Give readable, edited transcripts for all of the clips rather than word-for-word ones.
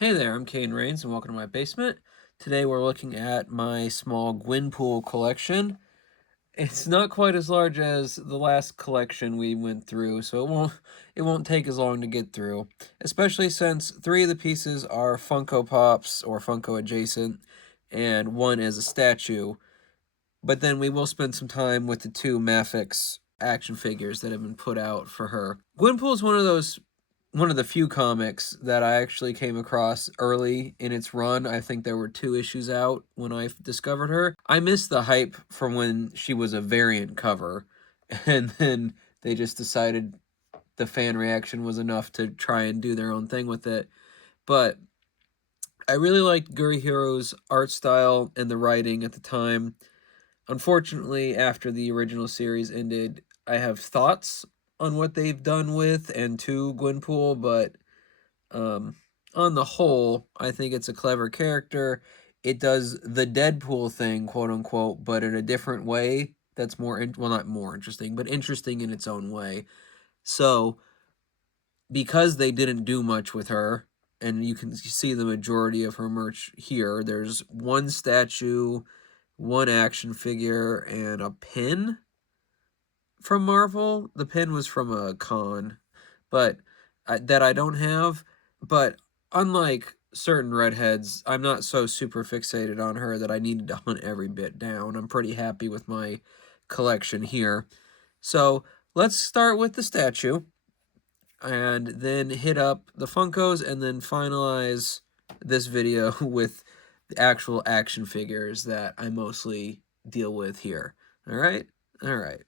Hey there, I'm Kane Rains and welcome to my basement. Today we're looking at my small Gwenpool collection. It's not quite as large as the last collection we went through, so it won't take as long to get through, especially since 3 of the pieces are Funko Pops or Funko adjacent and one is a statue. But then we will spend some time with the 2 Mafex action figures that have been put out for her. Gwenpool is one of the few comics that I actually came across early in its run. I think there were 2 issues out when I discovered her. I missed the hype from when she was a variant cover, and then they just decided the fan reaction was enough to try and do their own thing with it. But I really liked Gurihiro's art style and the writing at the time. Unfortunately, after the original series ended, I have thoughts on what they've done with and to Gwenpool, but on the whole, I think it's a clever character. It does the Deadpool thing, quote unquote, but in a different way. That's well, not more interesting, but interesting in its own way. So, because they didn't do much with her, and you can see the majority of her merch here, there's one statue, one action figure, and a pin from Marvel. The pin was from a con, but that I don't have. But unlike certain redheads, I'm not so super fixated on her that I needed to hunt every bit down. I'm pretty happy with my collection here. So let's start with the statue and then hit up the Funkos and then finalize this video with the actual action figures that I mostly deal with here. All right? All right.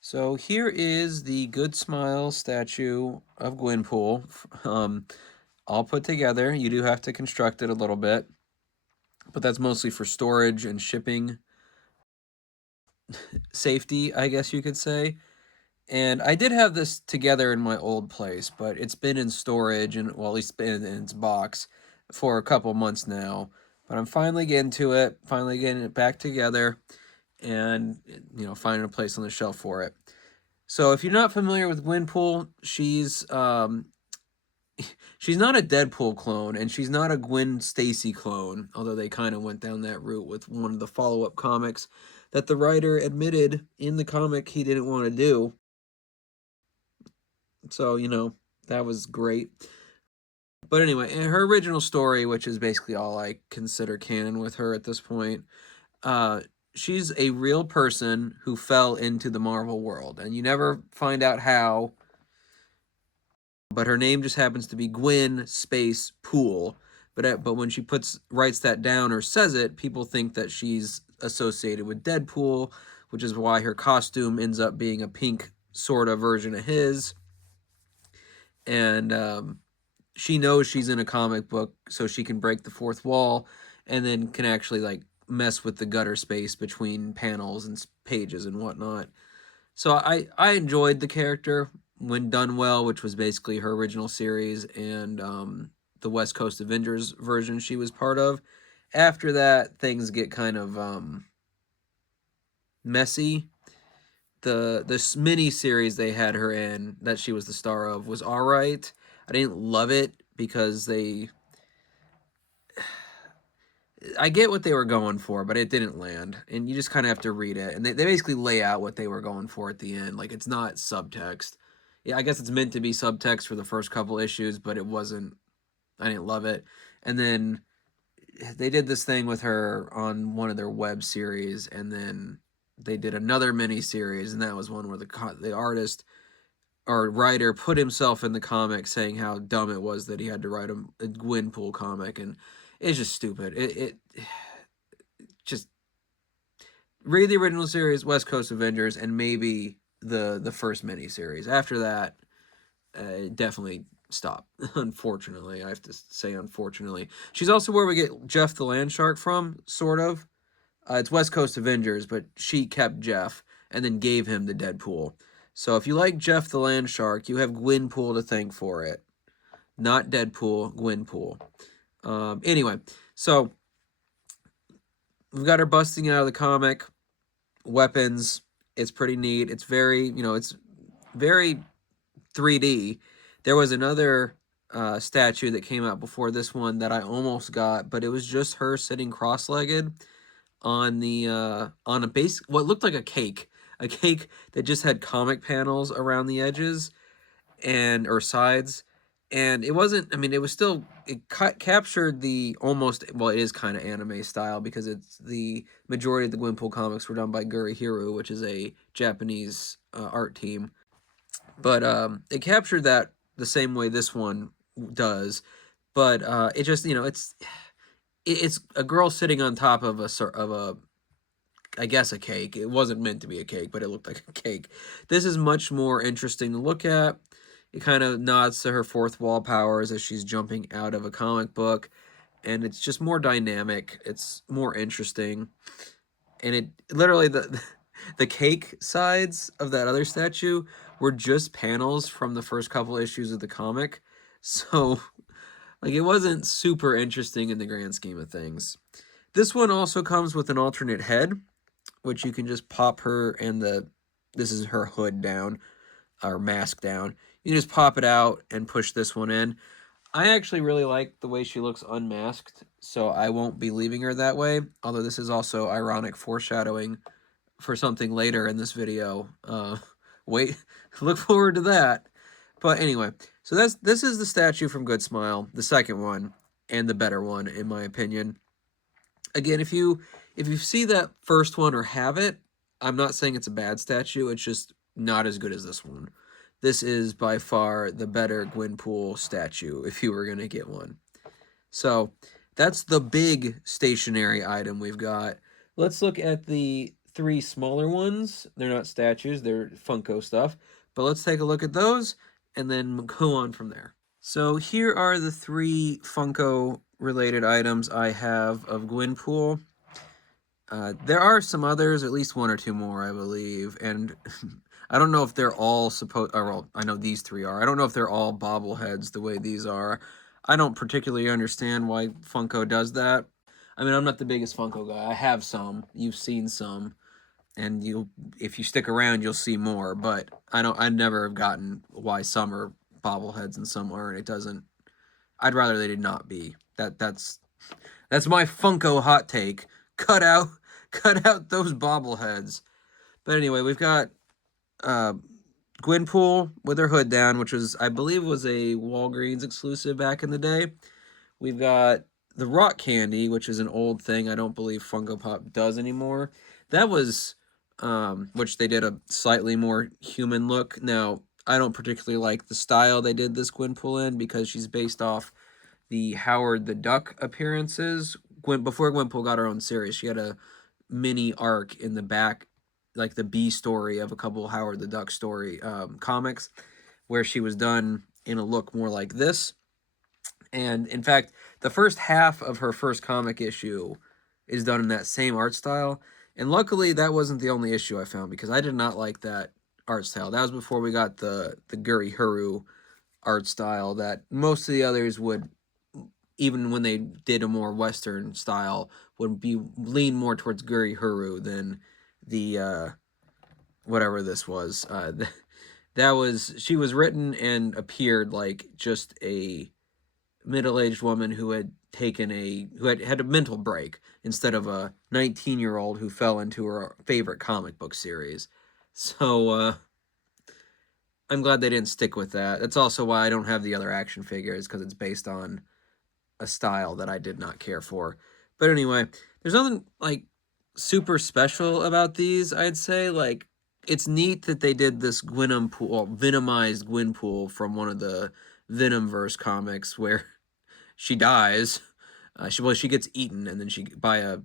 So here is the GoodSmile statue of Gwenpool, all put together. You do have to construct it a little bit, but that's mostly for storage and shipping safety, I guess you could say. And I did have this together in my old place, but it's been in storage and, well, at least been in its box for a couple months now. But I'm finally getting to it, finally getting it back together, and finding a place on the shelf for it. So if you're not familiar with Gwenpool, she's not a Deadpool clone, and she's not a Gwen Stacy clone, although they kind of went down that route with one of the follow-up comics that the writer admitted in the comic he didn't want to do. So, that was great. But anyway, in her original story, which is basically all I consider canon with her at this point, she's a real person who fell into the Marvel world, and you never find out how, but her name just happens to be Gwen Space Pool. But when she writes that down or says it, people think that she's associated with Deadpool, which is why her costume ends up being a pink sort of version of his. And she knows she's in a comic book, so she can break the fourth wall and then can actually like mess with the gutter space between panels and pages and whatnot. So I enjoyed the character when done well, which was basically her original series and the West Coast Avengers version she was part of. After that, things get kind of messy. This mini series they had her in that she was the star of was all right. I didn't love it because I get what they were going for, but it didn't land. And you just kind of have to read it. And they basically lay out what they were going for at the end. Like, it's not subtext. Yeah, I guess it's meant to be subtext for the first couple issues, but it wasn't. I didn't love it. And then they did this thing with her on one of their web series, and then they did another mini series, and that was one where the artist or writer put himself in the comic saying how dumb it was that he had to write a Gwenpool comic, and it's just stupid. It just read the original series, West Coast Avengers, and maybe the first mini series. After that, definitely stop. Unfortunately, I have to say, unfortunately, she's also where we get Jeff the Land Shark from, sort of. It's West Coast Avengers, but she kept Jeff and then gave him the Deadpool. So if you like Jeff the Land Shark, you have Gwenpool to thank for it. Not Deadpool, Gwenpool. Anyway, so we've got her busting out of the comic. Weapons. It's pretty neat. It's very, it's very 3D. There was another statue that came out before this one that I almost got, but it was just her sitting cross-legged on a base, what looked like a cake that just had comic panels around the edges and or sides, and it wasn't. I mean, it was still, it captured the almost, well, it is kind of anime style because it's the majority of the Gwenpool comics were done by Gurihiru, which is a Japanese art team, but it captured that the same way this one does, but it just, it's a girl sitting on top of a, I guess, a cake. It wasn't meant to be a cake, but it looked like a cake. This is much more interesting to look at. It kind of nods to her fourth wall powers as she's jumping out of a comic book, and it's just more dynamic. It's more interesting, and it literally, the cake sides of that other statue were just panels from the first couple issues of the comic, so like it wasn't super interesting in the grand scheme of things. This one also comes with an alternate head, which you can just pop her and this is her hood down, or mask down. You can just pop it out and push this one in. I actually really like the way she looks unmasked, so I won't be leaving her that way, although this is also ironic foreshadowing for something later in this video. Wait, look forward to that. But anyway, so this is the statue from GoodSmile, the second one, and the better one, in my opinion. Again, if you see that first one or have it, I'm not saying it's a bad statue. It's just not as good as this one. This is by far the better Gwenpool statue if you were going to get one. So that's the big stationary item we've got. Let's look at the three smaller ones. They're not statues, they're Funko stuff. But let's take a look at those and then go on from there. So here are the three Funko related items I have of Gwenpool. There are some others, at least one or two more, I believe, and I don't know if they're all supposed, or well, I know these three are. I don't know if they're all bobbleheads the way these are. I don't particularly understand why Funko does that. I mean, I'm not the biggest Funko guy. I have some. You've seen some, and if you stick around, you'll see more. But I never have gotten why some are bobbleheads and some aren't. It doesn't. I'd rather they did not be. That's my Funko hot take. Cut out those bobbleheads. But anyway, we've got Gwenpool with her hood down, which was, I believe, was a Walgreens exclusive back in the day. We've got the rock candy, which is an old thing I don't believe Funko Pop does anymore. That was, which they did a slightly more human look. Now, I don't particularly like the style they did this Gwenpool in because she's based off the Howard the Duck appearances. Before Gwenpool got her own series, she had a mini arc in the back, like the B story of a couple of Howard the Duck story comics, where she was done in a look more like this. And in fact, the first half of her first comic issue is done in that same art style. And luckily, that wasn't the only issue I found because I did not like that art style. That was before we got the Gurihiru art style that most of the others would, even when they did a more Western style, would be lean more towards Gurihiru than the whatever this was. She was written and appeared like just a middle-aged woman who had had a mental break instead of a 19-year-old who fell into her favorite comic book series. So I'm glad they didn't stick with that. That's also why I don't have the other action figures, because it's based on a style that I did not care for. But anyway, there's nothing like super special about these, I'd say. Like, it's neat that they did this Venomized Gwenpool from one of the Venomverse comics where she dies. She gets eaten, and then by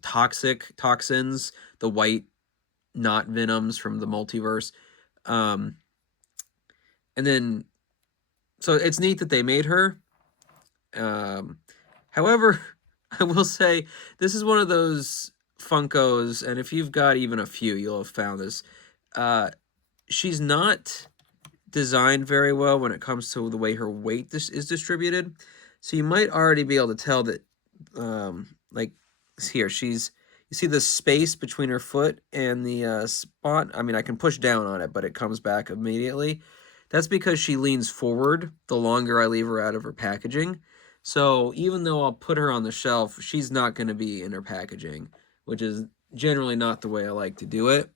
toxins, the white not venoms from the multiverse. And then, so it's neat that they made her. However, I will say this is one of those Funkos, and if you've got even a few, you'll have found this. She's not designed very well when it comes to the way her weight is distributed. So you might already be able to tell that, like, here, you see the space between her foot and the spot? I mean, I can push down on it, but it comes back immediately. That's because she leans forward the longer I leave her out of her packaging. So even though I'll put her on the shelf, she's not going to be in her packaging, which is generally not the way I like to do it.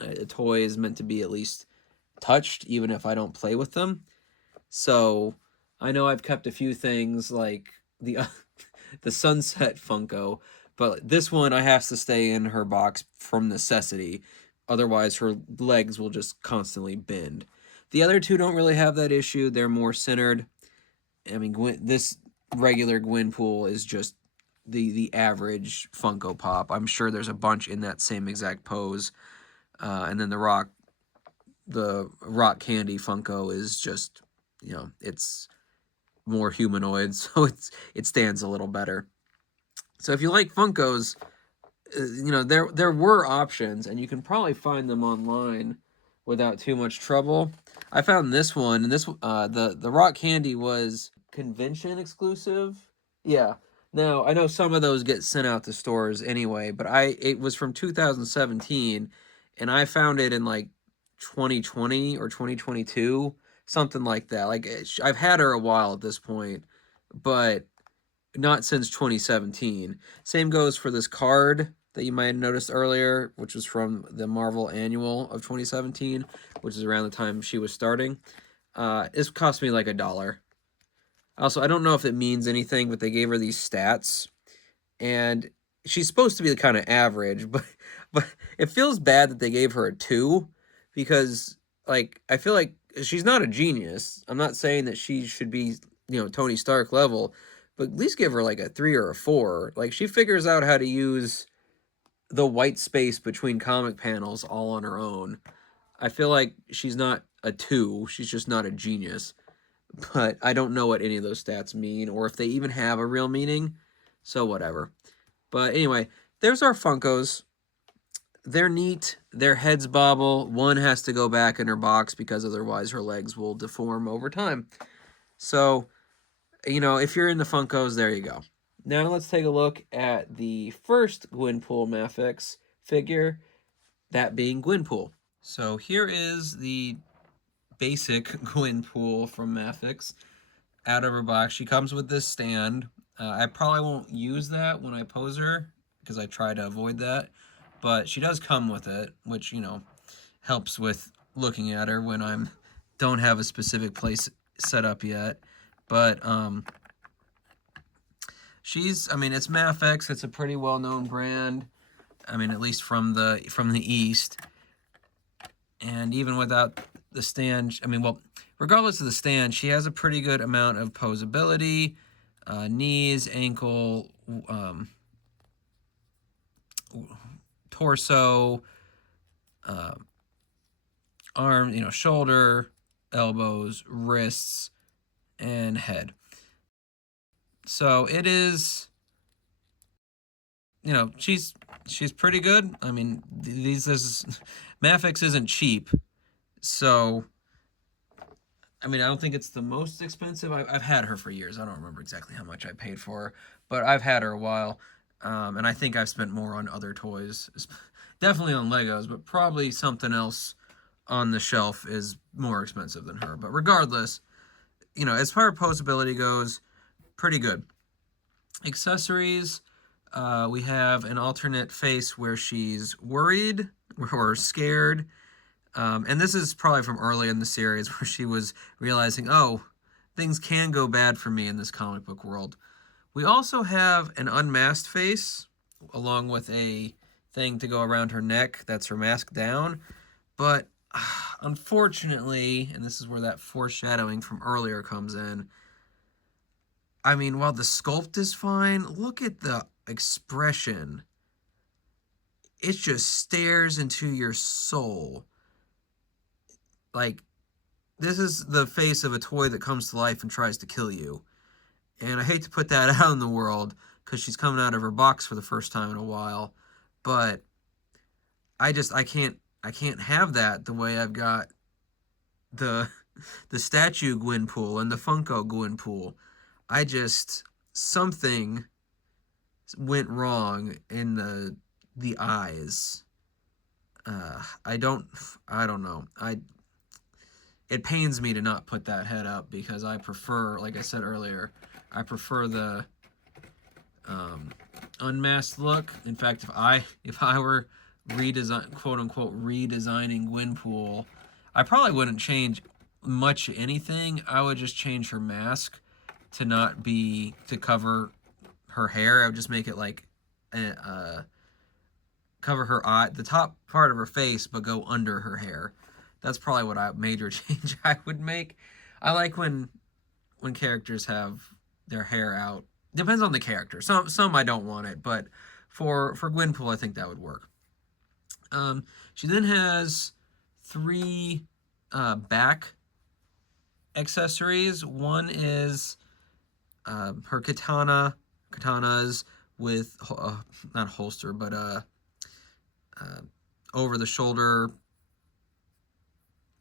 A toy is meant to be at least touched, even if I don't play with them. So I know I've kept a few things like the the Sunset Funko, but this one I have to stay in her box from necessity. Otherwise, her legs will just constantly bend. The other two don't really have that issue. They're more centered. I mean, this regular Gwenpool is just the average Funko Pop. I'm sure there's a bunch in that same exact pose. And then the rock candy Funko is just, it's more humanoid, so it stands a little better. So if you like Funkos, there were options, and you can probably find them online without too much trouble. I found this one, and the rock candy was convention exclusive. Yeah. Now I know some of those get sent out to stores anyway, but it was from 2017, and I found it in like 2020 or 2022, something like that. Like I've had her a while at this point, but not since 2017. Same goes for this card that you might have noticed earlier, which was from the Marvel Annual of 2017, which is around the time she was starting. This cost me like $1. Also, I don't know if it means anything, but they gave her these stats, and she's supposed to be kind of average, but it feels bad that they gave her a 2, because like I feel like she's not a genius. I'm not saying that she should be, Tony Stark level, but at least give her like a 3 or a 4. Like she figures out how to use the white space between comic panels all on her own. I feel like she's not a 2, she's just not a genius. But I don't know what any of those stats mean, or if they even have a real meaning. So whatever. But anyway, there's our Funkos. They're neat. Their heads bobble. One has to go back in her box because otherwise her legs will deform over time. So, if you're in the Funkos, there you go. Now let's take a look at the first Gwenpool Mafex figure, that being Gwenpool. So here is the basic Gwenpool from Mafex out of her box. She comes with this stand. I probably won't use that when I pose her because I try to avoid that, but she does come with it, which, helps with looking at her when I don't have a specific place set up yet. But it's Mafex. It's a pretty well-known brand. I mean, at least from the East. And even without the stand, regardless of the stand, she has a pretty good amount of posability, knees, ankle, torso, arm, shoulder, elbows, wrists, and head. So it is, she's pretty good. I mean, Mafex isn't cheap, so I don't think it's the most expensive. I've had her for years. I don't remember exactly how much I paid for her, but I've had her a while, and I think I've spent more on other toys, definitely on Legos, but probably something else on the shelf is more expensive than her. But regardless, as far as posability goes, pretty good. Accessories, we have an alternate face where she's worried or scared. And this is probably from early in the series where she was realizing, oh, things can go bad for me in this comic book world. We also have an unmasked face along with a thing to go around her neck that's her mask down. But unfortunately, and this is where that foreshadowing from earlier comes in, while the sculpt is fine, look at the expression. It just stares into your soul. Like, this is the face of a toy that comes to life and tries to kill you. And I hate to put that out in the world because she's coming out of her box for the first time in a while, but I can't have that the way I've got the statue Gwenpool and the Funko Gwenpool. Something went wrong in the eyes. I don't know. It pains me to not put that head up because I prefer, like I said earlier, I prefer the unmasked look. In fact, if I were quote unquote redesigning Gwenpool, I probably wouldn't change much anything. I would just change her mask to not be to cover her hair. I would just make it like cover her eye, the top part of her face, but go under her hair. That's probably what major change I would make. I like when characters have their hair out. Depends on the character. Some I don't want it, but for Gwenpool, I think that would work. She then has 3 back accessories. One is her katanas with not holster, but over the shoulder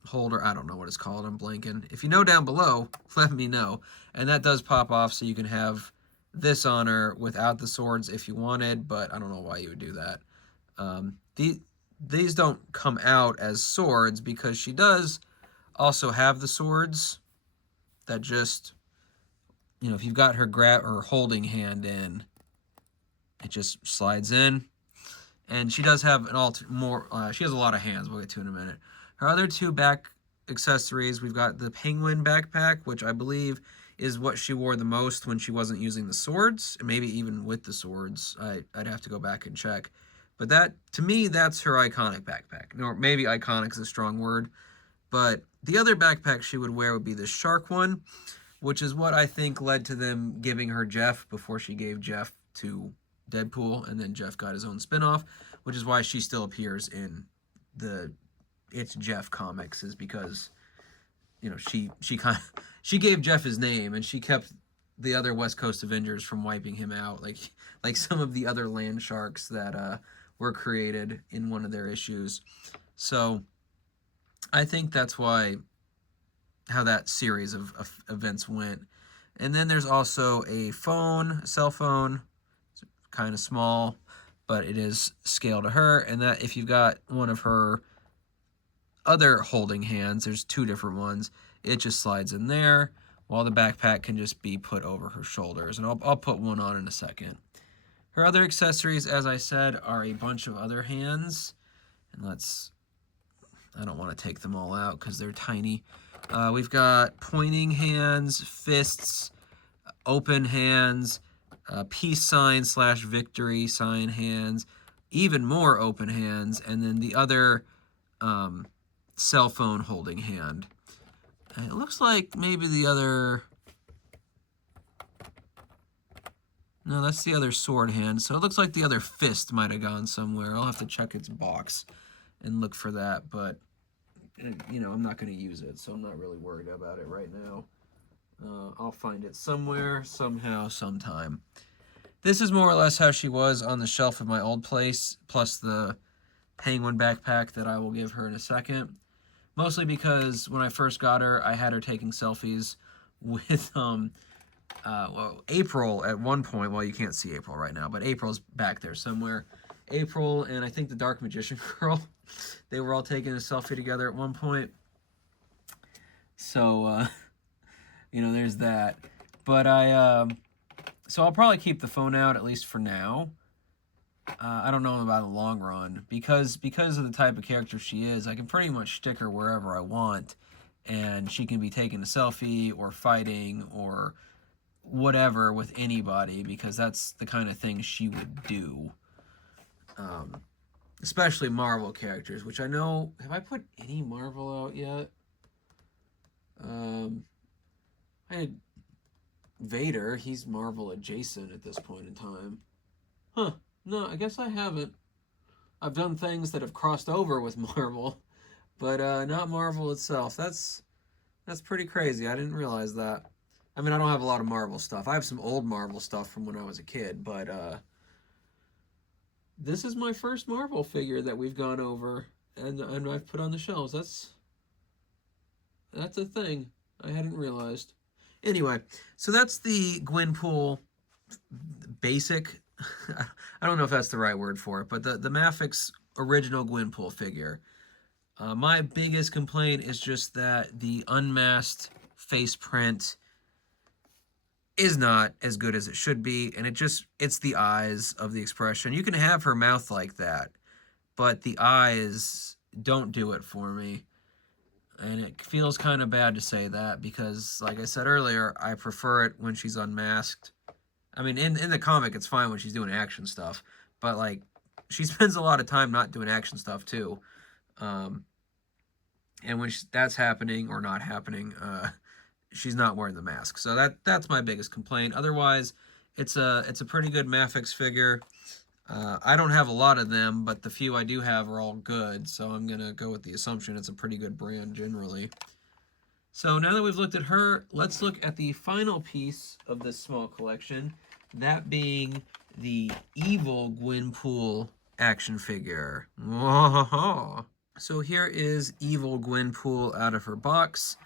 holder. I don't know what it's called. I'm blanking. If you know down below, let me know. And that does pop off, so you can have this on her without the swords if you wanted, but I don't know why you would do that. These don't come out as swords because she does also have the swords that just, you know, if you've got her grab or holding hand in, it just slides in. And she does have she has a lot of hands. We'll get to in a minute. Her other 2 back accessories, we've got the penguin backpack, which I believe is what she wore the most when she wasn't using the swords, and maybe even with the swords. I'd have to go back and check. But that, to me, that's her iconic backpack. Or maybe iconic is a strong word. But the other backpack she would wear would be the shark one, which is what I think led to them giving her Jeff before she gave Jeff to Deadpool, and then Jeff got his own spinoff, which is why she still appears in the It's Jeff comics, is because, you know, she gave Jeff his name, and she kept the other West Coast Avengers from wiping him out, like some of the other land sharks that were created in one of their issues. So I think that's how that series of events went. And then there's also a cell phone. It's kind of small, but it is scaled to her. And that, if you've got one of her other holding hands, there's 2 different ones, it just slides in there, while the backpack can just be put over her shoulders. And I'll put one on in a second. Her other accessories, as I said, are a bunch of other hands. And I don't want to take them all out because they're tiny. We've got pointing hands, fists, open hands, peace sign / victory sign hands, even more open hands, and then the other cell phone holding hand. And it looks like maybe the other... No, that's the other sword hand. So it looks like the other fist might have gone somewhere. I'll have to check its box and look for that, but, you know, I'm not going to use it, so I'm not really worried about it right now. I'll find it somewhere, somehow, sometime. This is more or less how she was on the shelf of my old place, plus the penguin backpack that I will give her in a second. Mostly because when I first got her, I had her taking selfies with April at one point. Well, you can't see April right now, but April's back there somewhere. April and I think the Dark Magician Girl, they were all taking a selfie together at one point. So, you know, there's that. But so I'll probably keep the phone out, at least for now. I don't know about the long run, because of the type of character she is, I can pretty much stick her wherever I want, and she can be taking a selfie or fighting or whatever with anybody, because that's the kind of thing she would do. Especially Marvel characters, which I know... Have I put any Marvel out yet? I had Vader. He's Marvel adjacent at this point in time. Huh. No, I guess I haven't. I've done things that have crossed over with Marvel, but not Marvel itself. That's pretty crazy. I didn't realize that. I mean, I don't have a lot of Marvel stuff. I have some old Marvel stuff from when I was a kid, but this is my first Marvel figure that we've gone over and I've put on the shelves. That's a thing. I hadn't realized. Anyway, so that's the Gwenpool basic I don't know if that's the right word for it, but the Mafex original Gwenpool figure. My biggest complaint is just that the unmasked face print is not as good as it should be, and it's the eyes of the expression. You can have her mouth like that, but the eyes don't do it for me. And it feels kind of bad to say that because, like I said earlier, I prefer it when she's unmasked. I mean, in the comic, it's fine when she's doing action stuff, but like, she spends a lot of time not doing action stuff too. Um, and when that's happening or not happening, she's not wearing the mask. So that's my biggest complaint. Otherwise, it's a pretty good Mafex figure. I don't have a lot of them, but the few I do have are all good, so I'm going to go with the assumption it's a pretty good brand generally. So now that we've looked at her, let's look at the final piece of this small collection, that being the evil Gwenpool action figure. So here is evil Gwenpool out of her box.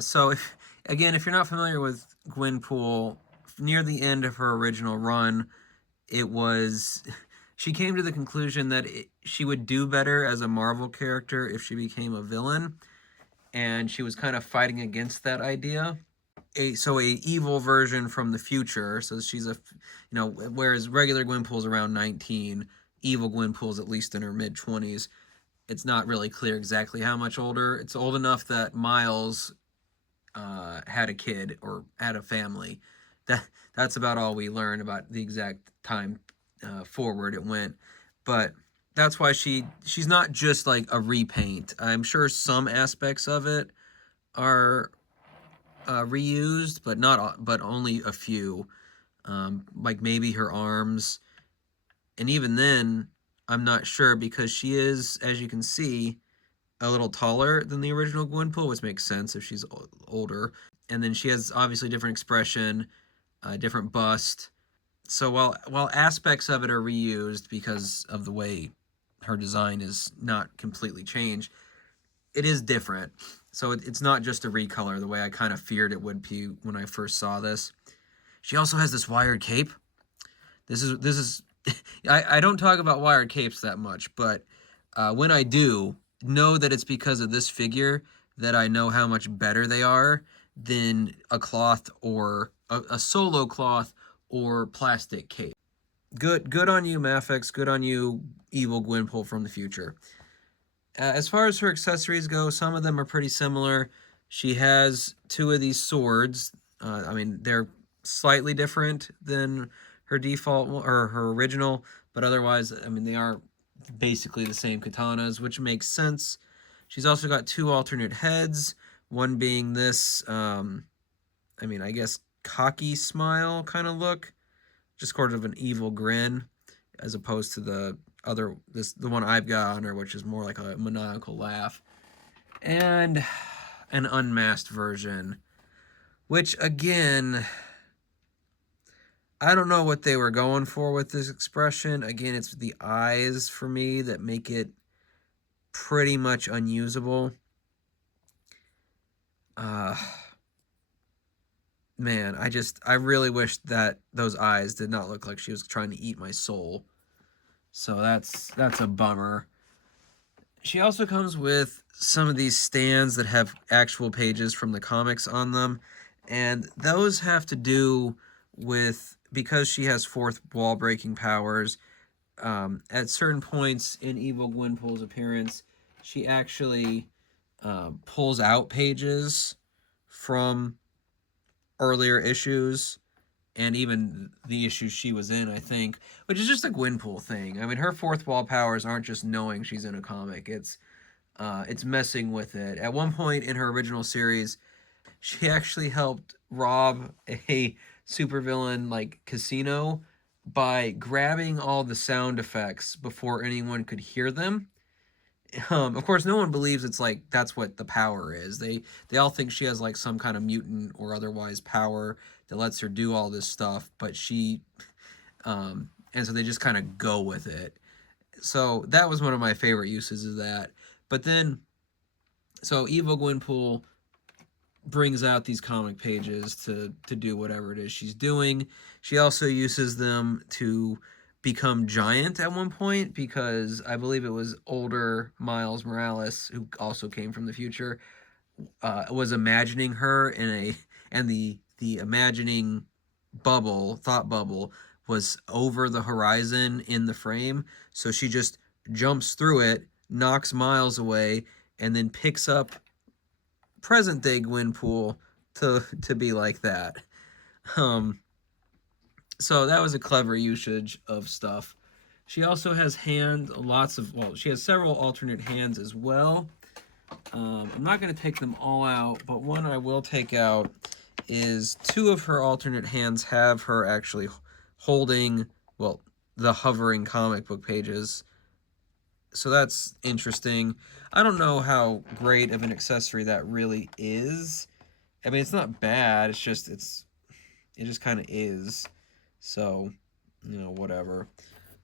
So if you're not familiar with Gwenpool, near the end of her original run, she came to the conclusion that she would do better as a Marvel character if she became a villain, and she was kind of fighting against that idea. So a evil version from the future. So she's whereas regular Gwenpool's around 19, evil Gwenpool's at least in her mid-20s. It's not really clear exactly how much older. It's old enough that Miles had a kid or had a family. That's about all we learn about the exact time forward it went. But that's why she's not just like a repaint. I'm sure some aspects of it are reused, but only a few. Like maybe her arms, and even then, I'm not sure because she is, as you can see, a little taller than the original Gwenpool, which makes sense if she's older. And then she has obviously different expression, different bust. So while aspects of it are reused because of the way her design is not completely changed, it is different. So it's not just a recolor the way I kind of feared it would be when I first saw this. She also has this wired cape. This is I don't talk about wired capes that much, but when I do, know that it's because of this figure that I know how much better they are than a cloth or a solo cloth or plastic cape. Good on you, Mafex. Good on you, evil Gwenpool from the future. As far as her accessories go, some of them are pretty similar. She has two of these swords. I mean, they're slightly different than her default or her original, but otherwise, I mean, they are basically the same katanas, which makes sense. She's also got two alternate heads, one being this, I guess, cocky smile kind of look, just sort of an evil grin, as opposed to the one I've got on her, which is more like a maniacal laugh, and an unmasked version, which again, I don't know what they were going for with this expression. Again, it's the eyes for me that make it pretty much unusable. Man, I really wish that those eyes did not look like she was trying to eat my soul. So that's a bummer. She also comes with some of these stands that have actual pages from the comics on them, and those have to do with, because she has fourth wall breaking powers, at certain points in Evil Gwenpool's appearance, she actually pulls out pages from earlier issues and even the issues she was in, I think, which is just a Gwenpool thing. I mean, her fourth wall powers aren't just knowing she's in a comic. It's messing with it. At one point in her original series, she actually helped rob a supervillain like casino by grabbing all the sound effects before anyone could hear them. Of course, no one believes it's like that's what the power is. They all think she has like some kind of mutant or otherwise power that lets her do all this stuff, but and so they just kind of go with it. So that was one of my favorite uses of that. But then, so Evil Gwenpool brings out these comic pages to do whatever it is she's doing. She also uses them to become giant at one point, because I believe it was older Miles Morales, who also came from the future, was imagining her and the imagining thought bubble was over the horizon in the frame, so she just jumps through it, knocks Miles away, and then picks up present day Gwenpool to be like that. So that was a clever usage of stuff. She also has she has several alternate hands as well. I'm not going to take them all out, but one I will take out is 2 of her alternate hands have her actually holding, well, the hovering comic book pages. So that's interesting. I don't know how great of an accessory that really is. I mean, it's not bad. It just kind of is. So, whatever.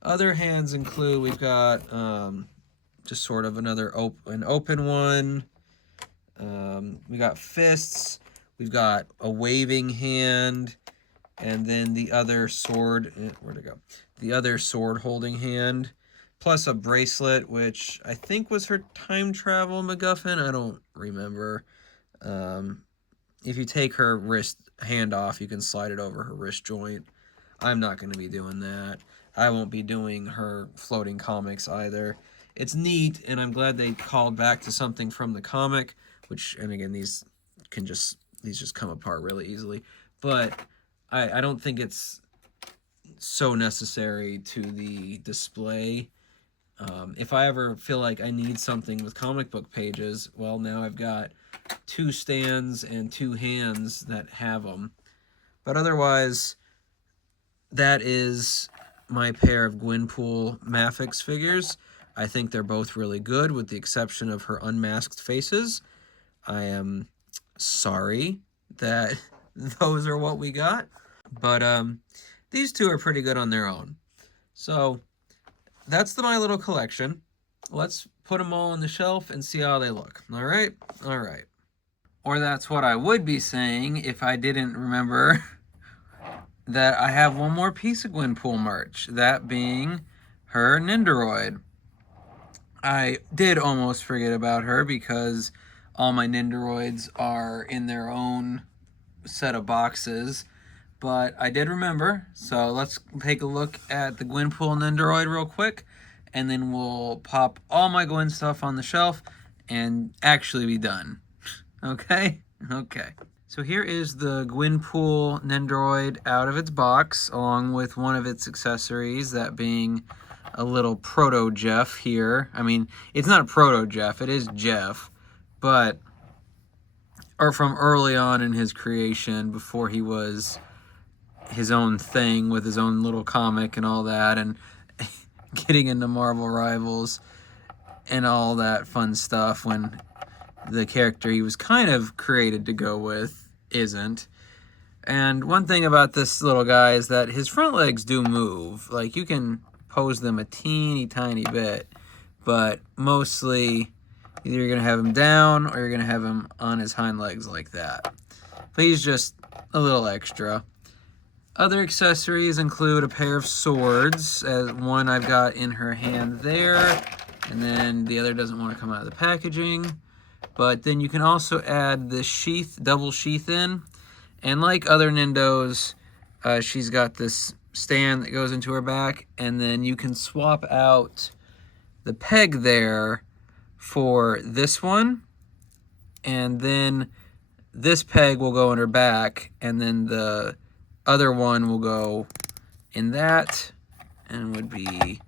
Other hands include, we've got just sort of an open one. We got fists. We've got a waving hand, and then the other sword. Where'd it go? The other sword holding hand, plus a bracelet, which I think was her time travel MacGuffin. I don't remember. If you take her hand off, you can slide it over her wrist joint. I'm not going to be doing that. I won't be doing her floating comics either. It's neat, and I'm glad they called back to something from the comic, and again, these just come apart really easily. But I don't think it's so necessary to the display. If I ever feel like I need something with comic book pages, well, now I've got 2 stands and 2 hands that have them. But otherwise, that is my pair of Gwenpool Mafex figures. I think they're both really good, with the exception of her unmasked faces. I am sorry that those are what we got, but these 2 are pretty good on their own. So that's my little collection. Let's put them all on the shelf and see how they look. All right? All right. Or that's what I would be saying if I didn't remember that I have one more piece of Gwenpool merch, that being her Nendoroid. I did almost forget about her because all my Nendoroids are in their own set of boxes, but I did remember. So let's take a look at the Gwenpool Nendoroid real quick, and then we'll pop all my Gwen stuff on the shelf and actually be done. Okay? Okay. So here is the Gwenpool Nendoroid out of its box, along with one of its accessories, that being a little proto Jeff here. I mean, it's not a proto Jeff, it is Jeff, but or from early on in his creation, before he was his own thing with his own little comic and all that, and getting into Marvel Rivals and all that fun stuff, when the character he was kind of created to go with isn't. And one thing about this little guy is that his front legs do move. Like, you can pose them a teeny tiny bit, but mostly either you're going to have him down or you're going to have him on his hind legs like that. But he's just a little extra. Other accessories include a pair of swords, as one I've got in her hand there, and then the other doesn't want to come out of the packaging. But then you can also add the sheath, double sheath in, and like other Nendos, she's got this stand that goes into her back, and then you can swap out the peg there for this one, and then this peg will go in her back, and then the other one will go in that, and would be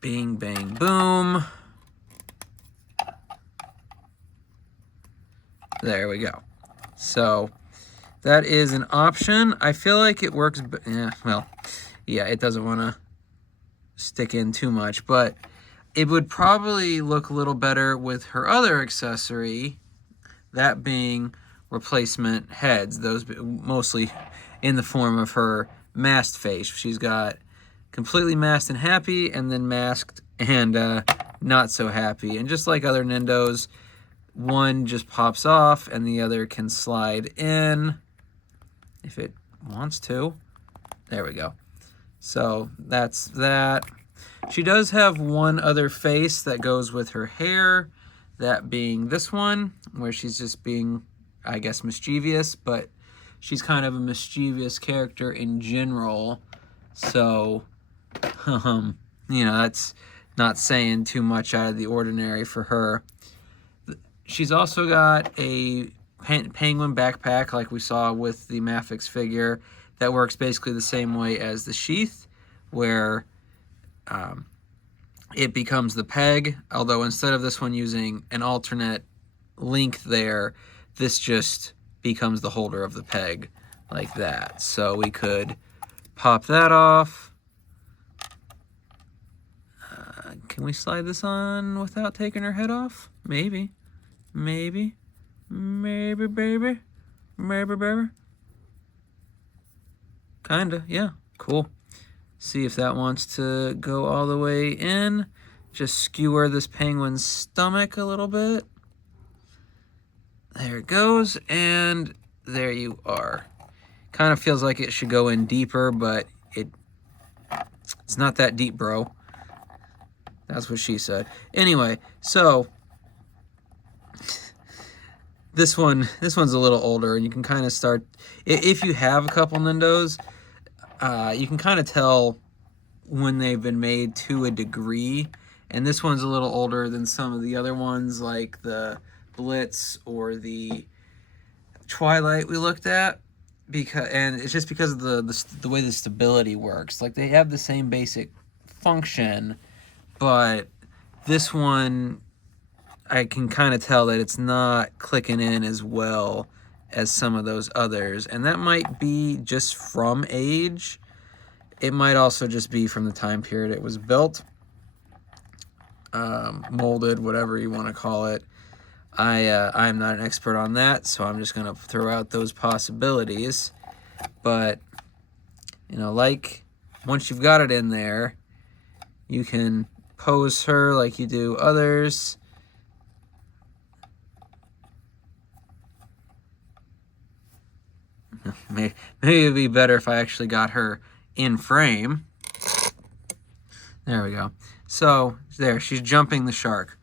bing, bang, boom. There we go. So that is an option. I feel like it works, it doesn't want to stick in too much, but it would probably look a little better with her other accessory, that being replacement heads, those mostly in the form of her masked face. She's got completely masked and happy, and then masked and not so happy. And just like other Nendos, one just pops off and the other can slide in if it wants to. There we go. So that's that. She does have one other face that goes with her hair, that being this one, where she's just being, I guess, mischievous, but she's kind of a mischievous character in general. So, you know, that's not saying too much out of the ordinary for her. She's also got a penguin backpack like we saw with the Mafex figure that works basically the same way as the sheath, where it becomes the peg, although instead of this one using an alternate link there, this just becomes the holder of the peg like that. So we could pop that off. Can we slide this on without taking her head off? Maybe. Maybe. Maybe, baby. Maybe, baby. Kinda, yeah. Cool. See if that wants to go all the way in. Just skewer this penguin's stomach a little bit. There it goes, and there you are. Kind of feels like it should go in deeper, but it's not that deep, bro. That's what she said. Anyway, so this one's a little older, and you can kind of start, if you have a couple Nendos, you can kind of tell when they've been made to a degree. And this one's a little older than some of the other ones, like the Blitz or the Twilight we looked at, and it's just because of the way the stability works. Like, they have the same basic function, but this one, I can kind of tell that it's not clicking in as well as some of those others, and that might be just from age. It might also just be from the time period it was built, molded, whatever you want to call it. I'm not an expert on that, so I'm just gonna throw out those possibilities. But, you know, like, once you've got it in there, you can pose her like you do others. Maybe it'd be better if I actually got her in frame. There we go. So, there, she's jumping the shark.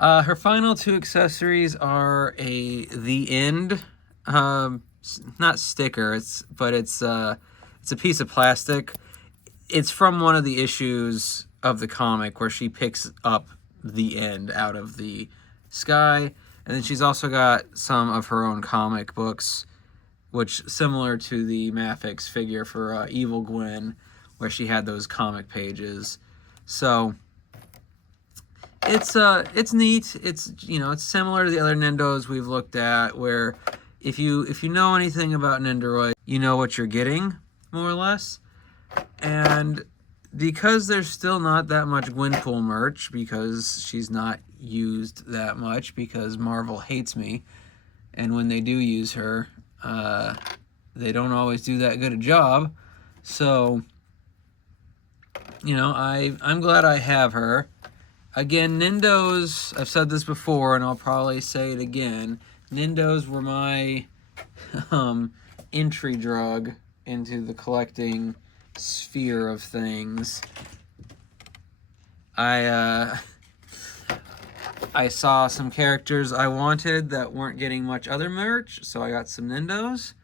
Her final two accessories are the end, not sticker, but it's a piece of plastic. It's from one of the issues of the comic where she picks up the end out of the sky, and then she's also got some of her own comic books, which similar to the Mafex figure for Evil Gwen, where she had those comic pages. So it's neat. It's, you know, it's similar to the other Nendos we've looked at, where if you know anything about Nendoroid, you know what you're getting, more or less. And because there's still not that much Gwenpool merch, because she's not used that much, because Marvel hates me, and when they do use her, they don't always do that good a job. So, you know, I'm glad I have her. Again, Nendos, I've said this before, and I'll probably say it again, Nendos were my entry drug into the collecting sphere of things. I saw some characters I wanted that weren't getting much other merch, so I got some Nendos.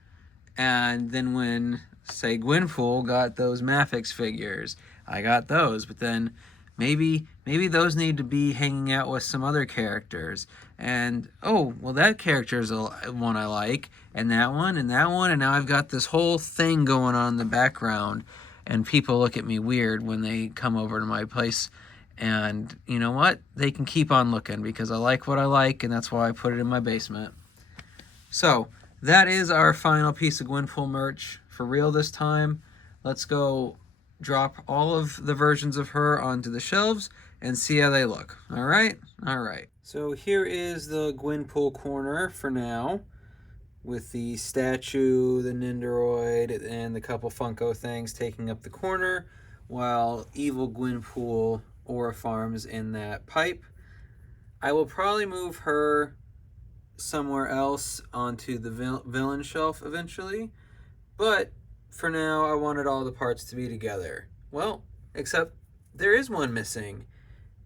And then when, say, Gwenpool got those Mafex figures, I got those. But then maybe those need to be hanging out with some other characters. And, oh, well, that character is one I like, and that one, and that one, and now I've got this whole thing going on in the background, and people look at me weird when they come over to my place. And you know what? They can keep on looking, because I like what I like, and that's why I put it in my basement. So, that is our final piece of Gwenpool merch for real this time. Let's go drop all of the versions of her onto the shelves and see how they look. All right? All right. So here is the Gwenpool corner for now, with the statue, the Nendoroid, and the couple Funko things taking up the corner, while Evil Gwenpool Aura farms in that pipe. I will probably move her somewhere else onto the villain shelf eventually, but for now I wanted all the parts to be together. Well, except there is one missing,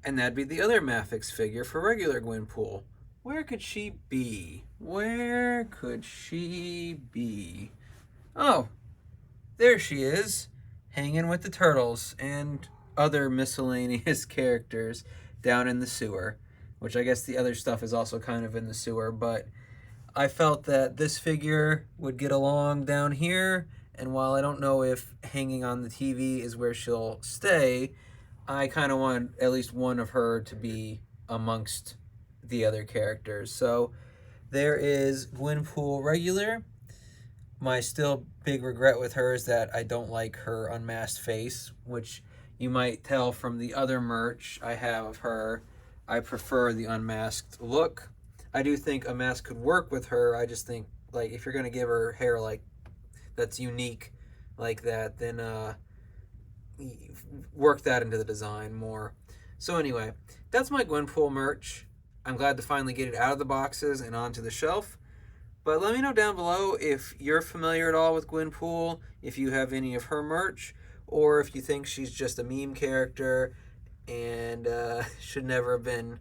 and that'd be the other Mafex figure for regular Gwenpool. Where could she be? Where could she be? Oh, there she is, hanging with the turtles and other miscellaneous characters down in the sewer, which I guess the other stuff is also kind of in the sewer, but I felt that this figure would get along down here, and while I don't know if hanging on the TV is where she'll stay, I kind of want at least one of her to be amongst the other characters. So there is Gwenpool regular. My still big regret with her is that I don't like her unmasked face, which you might tell from the other merch I have of her. I prefer the unmasked look. I do think a mask could work with her. I just think, like, if you're going to give her hair like that's unique like that, then work that into the design more. So anyway, that's my Gwenpool merch. I'm glad to finally get it out of the boxes and onto the shelf. But let me know down below if you're familiar at all with Gwenpool, if you have any of her merch, or if you think she's just a meme character and should never have been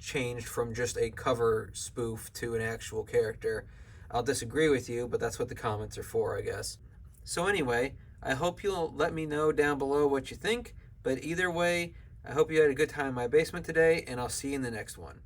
changed from just a cover spoof to an actual character. I'll disagree with you, but that's what the comments are for, I guess. So anyway, I hope you'll let me know down below what you think, but either way, I hope you had a good time in my basement today, and I'll see you in the next one.